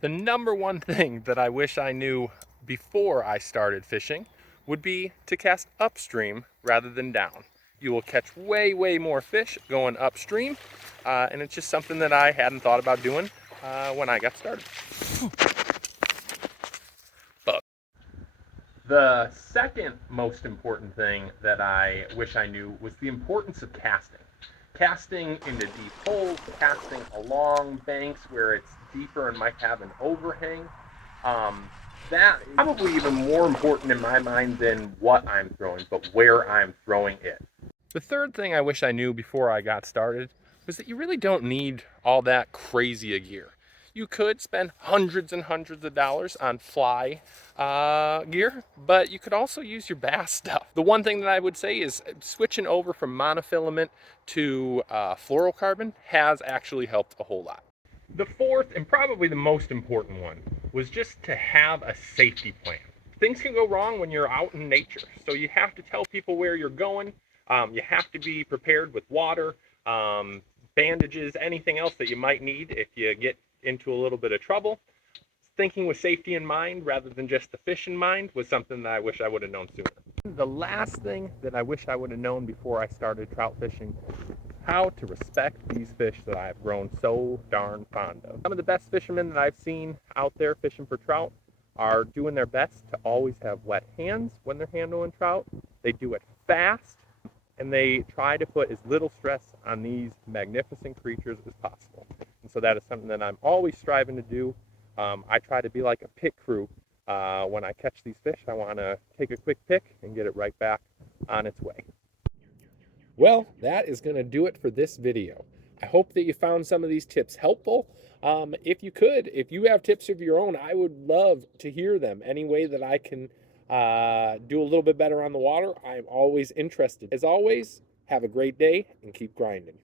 The number one thing that I wish I knew before I started fishing would be to cast upstream rather than down. You will catch way, way more fish going upstream, and it's just something that I hadn't thought about doing when I got started. But the second most important thing that I wish I knew was the importance of casting. Casting into deep holes, casting along banks where it's deeper and might have an overhang. Um, that is probably even more important in my mind than what I'm throwing, but where I'm throwing it. The third thing I wish I knew before I got started was that you really don't need all that crazy a gear. You could spend hundreds and hundreds of dollars on fly gear, but you could also use your bass stuff. The one thing that I would say is switching over from monofilament to fluorocarbon has actually helped a whole lot. The fourth, and probably the most important one, was just to have a safety plan. Things can go wrong when you're out in nature, so you have to tell people where you're going. You have to be prepared with water, bandages, anything else that you might need if you get into a little bit of trouble. Thinking with safety in mind rather than just the fish in mind was something that I wish I would have known sooner. The last thing that I wish I would have known before I started trout fishing, how to respect these fish that I've grown so darn fond of. Some of the best fishermen that I've seen out there fishing for trout are doing their best to always have wet hands when they're handling trout. They do it fast, and they try to put as little stress on these magnificent creatures as possible. And so that is something that I'm always striving to do. I try to be like a pick crew. When I catch these fish, I want to take a quick pick and get it right back on its way. Well, that is going to do it for this video. I hope that you found some of these tips helpful. If you have tips of your own, I would love to hear them. Any way that I can do a little bit better on the water, I'm always interested. As always, have a great day and keep grinding.